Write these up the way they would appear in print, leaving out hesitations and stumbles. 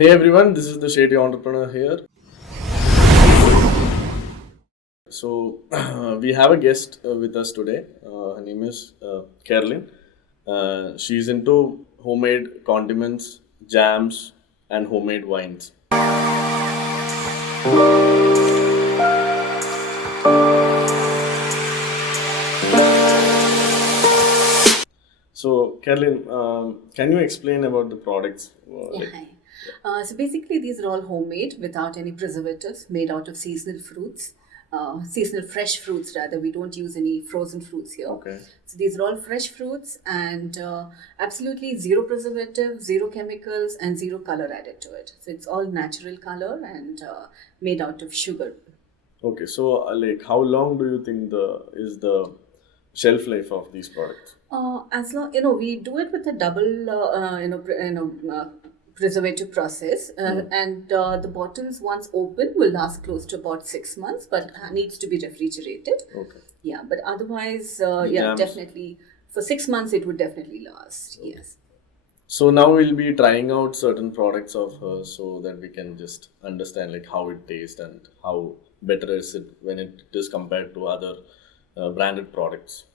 Hey everyone, this is the Shady Entrepreneur here. So, we have a guest with us today. Her name is Carolyn. She's into homemade condiments, jams, and homemade wines. So, Carolyn, can you explain about the products? Yeah, hi. So basically, these are all homemade without any preservatives, made out of seasonal fruits, seasonal fresh fruits rather. We don't use any frozen fruits here. Okay. So these are all fresh fruits and absolutely zero preservative, zero chemicals, and zero color added to it. So it's all natural color and made out of sugar. Okay. So, like, how long do you think the shelf life of these products? As long we do it with a double preservative process, and the bottles once open will last close to about 6 months, but needs to be refrigerated. Okay. Yeah, but otherwise, The yeah, jams. definitely for 6 months it would definitely last. Yes. So now we'll be trying out certain products of hers so that we can just understand like how it tastes and how better is it when it is compared to other branded products.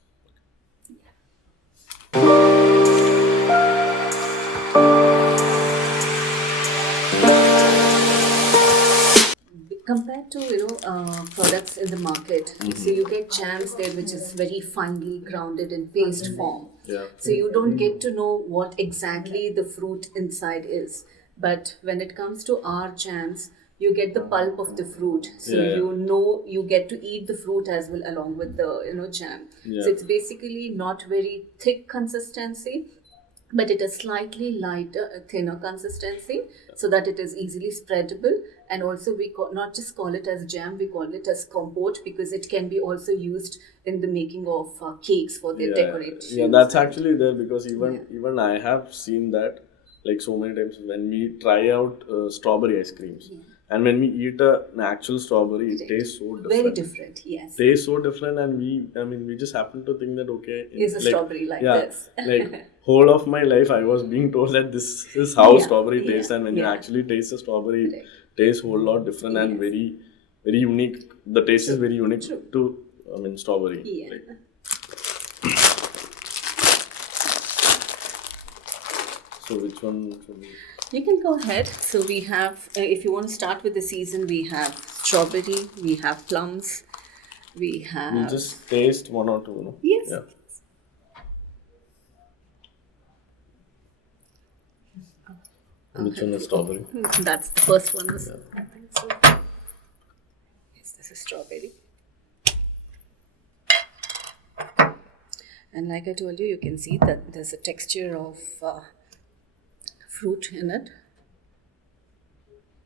Compared to products in the market, so you get jams there which is very finely grounded in paste form, Yeah. so you don't get to know what exactly the fruit inside is. But when it comes to our jams, you get the pulp of the fruit, so Yeah, yeah. you know you get to eat the fruit as well along with the jam. Yeah. So it's basically not very thick consistency, but it is slightly lighter, thinner consistency, so that it is easily spreadable. And also, not just call it as jam, we call it as compote because it can be also used in the making of cakes for their Yeah, decorations. yeah, that's and- actually there because even I have seen that like so many times when we try out strawberry ice creams, and when we eat an actual strawberry, it tastes so different. Very different, yes. Tastes so different, and we just happen to think that okay, Is a strawberry like yeah, this? like whole of my life I was being told that this is how Yeah, strawberry tastes, yeah, and when you yeah. actually taste the strawberry, Correct. it tastes whole lot different and Yes. very unique. The taste is very unique True. to strawberry. Yeah. Like, so which one should we? You can go ahead. So we have, if you want to start with the season, we have strawberry, we have plums, we have. We'll just taste one or two, no? Yes. Yeah. Which one is strawberry? That's the first one. I think so. Yes, this is strawberry. And like I told you, you can see that there's a texture of fruit in it.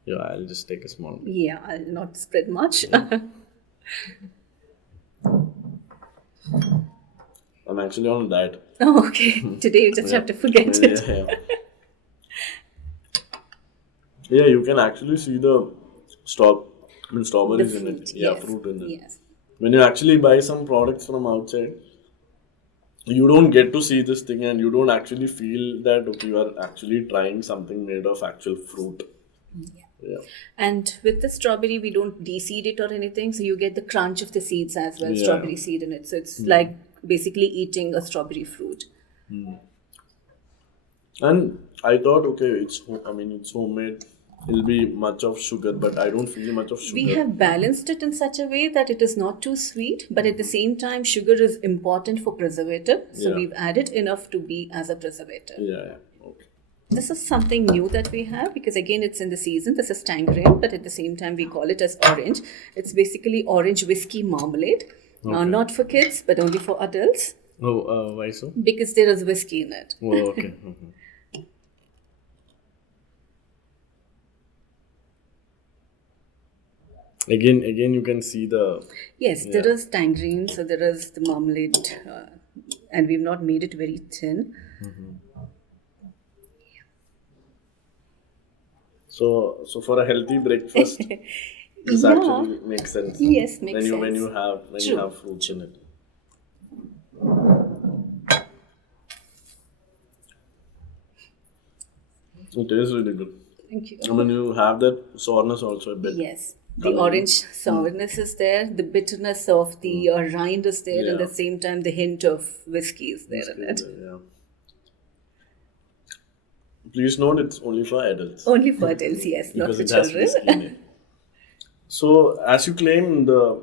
Yeah, I'll just take a small bit. Yeah, I'll not spread much. I'm actually on a diet. Oh, okay. Today you just have to forget Yeah, it. yeah. Yeah, you can actually see the strawberries in fruit, it. Yeah, yes. fruit in it. Yes. When you actually buy some products from outside, you don't get to see this thing and you don't actually feel that okay, you are actually trying something made of actual fruit. Yeah. And with the strawberry, we don't de-seed it or anything, so you get the crunch of the seeds as well, Yeah. strawberry seed in it. So it's like basically eating a strawberry fruit. And I thought, okay, it's homemade. It'll be much of sugar, but I don't feel much of sugar. We have balanced it in such a way that it is not too sweet, but at the same time, sugar is important for preservative. So Yeah. we've added enough to be as a preservative. Yeah. Okay. This is something new that we have because again, it's in the season. This is tangerine, but at the same time, we call it as orange. It's basically orange whiskey marmalade. Not for kids, but only for adults Oh, why so? because there is whiskey in it. Oh, okay. Mhm. Again, you can see the. Yes, Yeah. there is tangerine, so there is the marmalade, and we've not made it very thin. So for a healthy breakfast, this Yeah. actually makes sense. Yes, makes when you True. have fruits in it. It is really good. Thank you. I mean, you have that sourness also a bit. Yes, the Coming in. orange sourness is there, the bitterness of the rind is there, and Yeah. at the same time, the hint of whiskey is there in it. Yeah. Please note it's only for adults Only for adults, yes, not because for it has children. whiskey in it. So, as you claim, the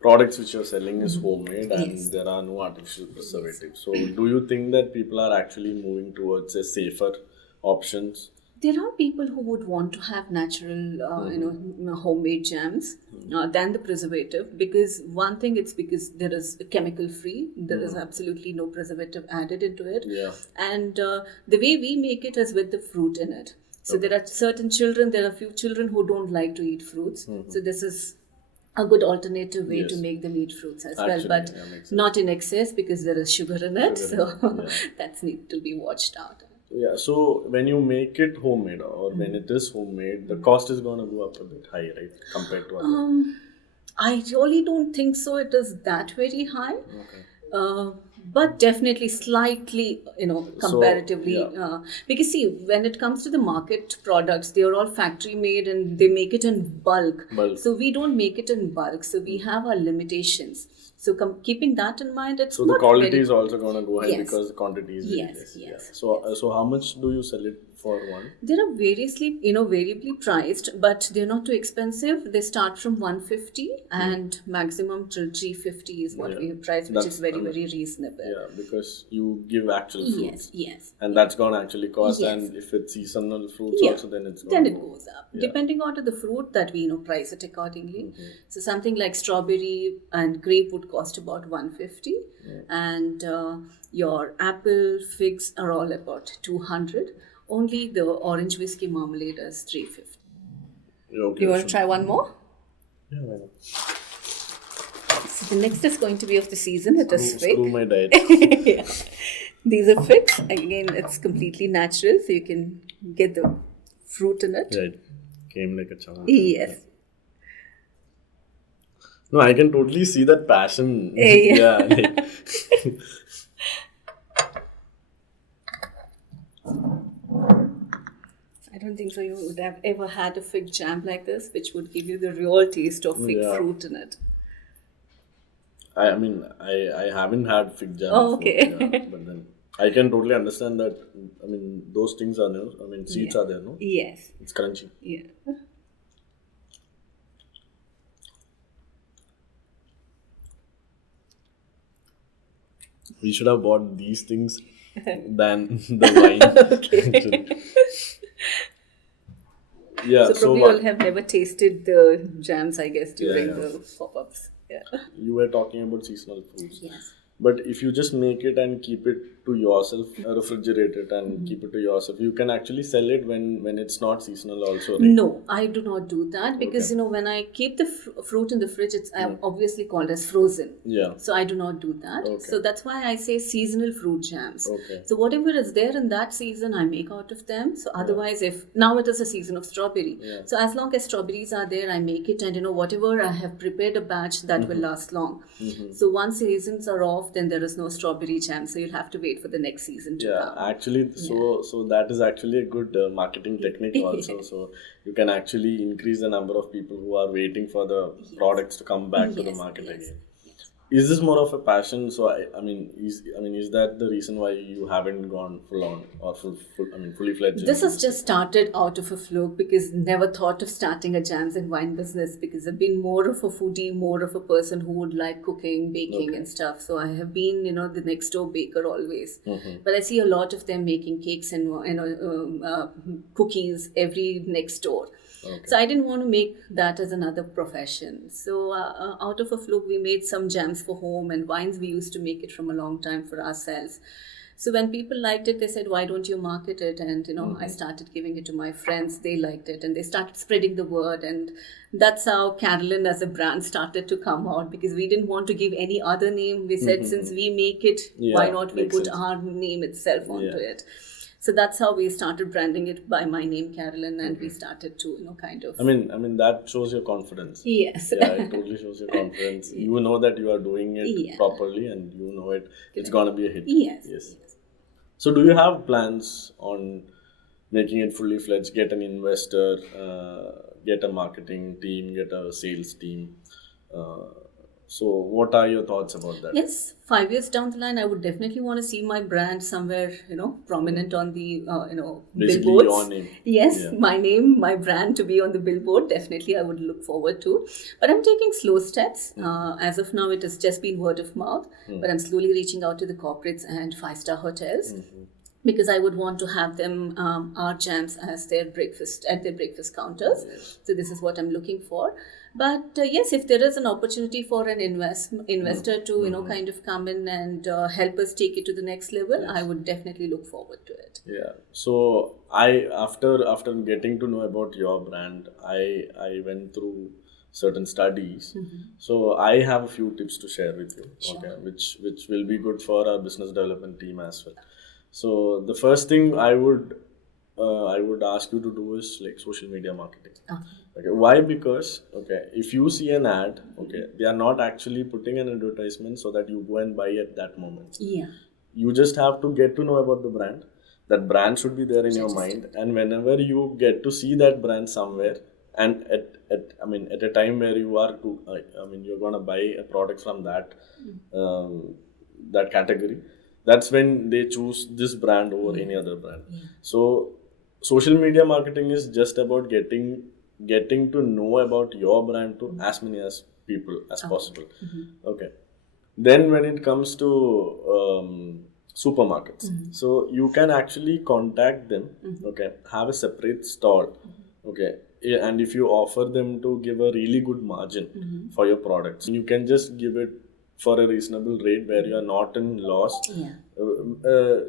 products which you're selling is homemade and Yes. there are no artificial preservatives. So, do you think that people are actually moving towards a safer options? There are people who would want to have natural, homemade jams than the preservative, because one thing, it's because there is chemical free. There is absolutely no preservative added into it, Yeah. and the way we make it is with the fruit in it. So there are certain children. There are few children who don't like to eat fruits. So this is a good alternative way to Yes. make them eat fruits as Actually, well, but yeah, makes sense. not in excess because there is sugar in it. Sugar So in it, that's need to be watched out. Yeah, so when you make it homemade or when it is homemade, the cost is going to go up a bit high, right? Compared to other. I really don't think so. It is that very high. Okay. But definitely slightly, comparatively. yeah. Because see, when it comes to the market products, they are all factory made and they make it in bulk. Bulk. So we don't make it in bulk. So we have our limitations. So keeping that in mind, it's So the not quality very. is also going to go high Yes. because the quantity is very Yes, less. yes, Yeah. So how much do you sell it for one? There are variably priced, but they're not too expensive. They start from 150 and maximum till 350 is what Yeah. we have priced, which That's- is very, very reasonable. Yeah, because you give actual fruits. Yes. And that's going to actually cost. Yes. And if it's seasonal fruits Yeah. also, then it's Then going it to goes up, depending on the fruit that we price it accordingly. So something like strawberry and grape would cost about 150, and your apple, figs are all about 200. Only the orange whiskey marmalade is 350. Okay, You want to try one more? Yeah, why not? So the next is going to be of the season. It is fig. Screw my diet. Yeah. These are figs. Again, it's completely natural, so you can get the fruit in it. Right. Came like a charm. Yes. No, I can totally see that passion. Yeah. Like, I don't think so. You would have ever had a fig jam like this, which would give you the real taste of fig Yeah. fruit in it. I mean, I haven't had fig jam. Oh, before, okay. yeah, but then I can totally understand that. I mean, those things are there. I mean, seeds are there, no? Yes. It's crunchy. Yeah. We should have bought these things than the wine. Actually. Yeah, So so probably what all have never tasted the jams, I guess, during Yeah. the pop-ups. Yeah. you were talking about seasonal fruits. Yes. But if you just make it and keep it to yourself, refrigerate it and keep it to yourself, you can actually sell it when it's not seasonal also, right? No, I do not do that because when I keep the fruit in the fridge, it's obviously called as frozen. Yeah. So I do not do that. Okay. So that's why I say seasonal fruit jams. Okay. So whatever is there in that season, I make out of them. So otherwise, if now it is a season of strawberry, Yeah. so as long as strawberries are there, I make it, and whatever I have prepared a batch that will last long. So once seasons are off, then there is no strawberry jam. So you'll have to wait for the next season to Yeah, come. actually, so that is actually a good marketing technique also. So you can actually increase the number of people who are waiting for the products to come back to the market again. Is this more of a passion? So I mean, is that the reason why you haven't gone full on or fully fledged? This has just started out of a fluke because never thought of starting a jams and wine business because I've been more of a foodie, more of a person who would like cooking, baking and stuff. So I have been, the next door baker always. But I see a lot of them making cakes and cookies every next door. Okay. So I didn't want to make that as another profession. So out of a fluke, we made some jams for home and wines. We used to make it from a long time for ourselves. So when people liked it, they said, "Why don't you market it?" And I started giving it to my friends. They liked it, and they started spreading the word. And that's how Carolyn as a brand started to come out because we didn't want to give any other name. We said, since we make it, why not we makes put sense. our name itself onto it? So that's how we started branding it by my name, Carolyn, and we started to, kind of. I mean that shows your confidence. Yes. Yeah, it totally shows your confidence. You know that you are doing it Yeah. properly, and you know it's gonna be a hit. Yes. Yes. So do you have plans on making it fully fledged, get an investor, get a marketing team, get a sales team. Uh, so, what are your thoughts about that? Yes, 5 years down the line, I would definitely want to see my brand somewhere, prominent on the, Basically, your billboards. name. Yes, Yeah. my name, my brand to be on the billboard, definitely I would look forward to. But I'm taking slow steps. As of now, it has just been word of mouth, but I'm slowly reaching out to the corporates and five-star hotels. Because I would want to have them our jams as their breakfast at their breakfast counters. So this is what I'm looking for. But yes, if there is an opportunity for an investor to kind of come in and help us take it to the next level, I would definitely look forward to it. Yeah. So I after getting to know about your brand, I went through certain studies. So I have a few tips to share with you. Sure. Okay, which will be good for our business development team as well. So the first thing I would ask you to do is like social media marketing. Okay, why? Because if you see an ad, they are not actually putting an advertisement so that you go and buy at that moment. Yeah. You just have to get to know about the brand. That brand should be there in your mind, and whenever you get to see that brand somewhere, and at a time where you are to you're gonna buy a product from that category, that's when they choose this brand over any other brand. So social media marketing is just about getting to know about your brand to as many as people as possible. Okay. Then when it comes to supermarkets, so you can actually contact them. Okay, have a separate stall. Okay, yeah, and if you offer them to give a really good margin for your products, you can just give it for a reasonable rate where you are not in loss,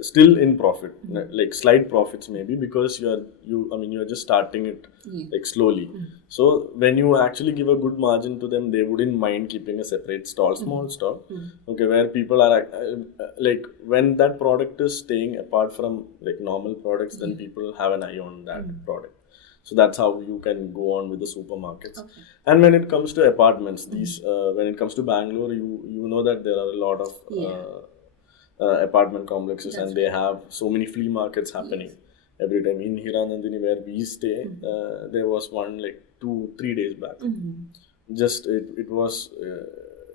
still in profit, like slight profits maybe, because you're just starting it like slowly. So when you actually give a good margin to them, they wouldn't mind keeping a separate stall, small stall, where people are like, when that product is staying apart from like normal products, then people have an eye on that product. So that's how you can go on with the supermarkets. And when it comes to apartments, when it comes to Bangalore, you know that there are a lot of apartment complexes, and they have so many flea markets happening every time. In Hiranandini, where we stay, there was one like 2-3 days back. Just it was.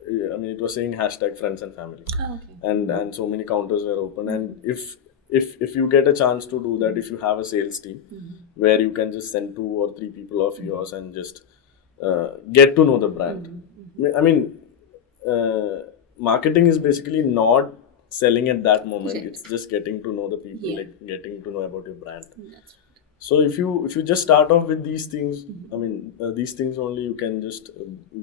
It was saying #friends and family, and so many counters were open. And if you get a chance to do that, if you have a sales team where you can just send 2 or 3 people of yours and just get to know the brand. Marketing is basically not selling at that moment. It's just getting to know the people, like getting to know about your brand. So if you just start off with these things, these things only, you can just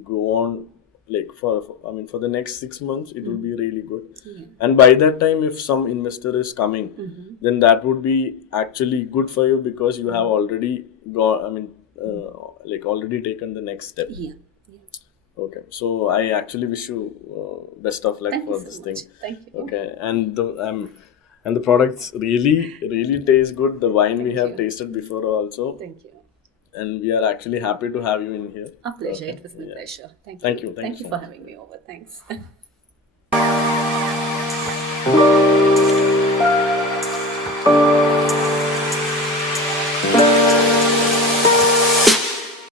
go on like for the next 6 months, it will be really good. And by that time, if some investor is coming, then that would be actually good for you, because you have already already taken the next step. Okay, so I actually wish you best of luck for this thing. Thank you. Okay, and the products really taste good. The wine we have tasted before also. Thank you. And we are actually happy to have you in here. A pleasure. It was my pleasure. Thank you. Thank you For having me over. Thanks.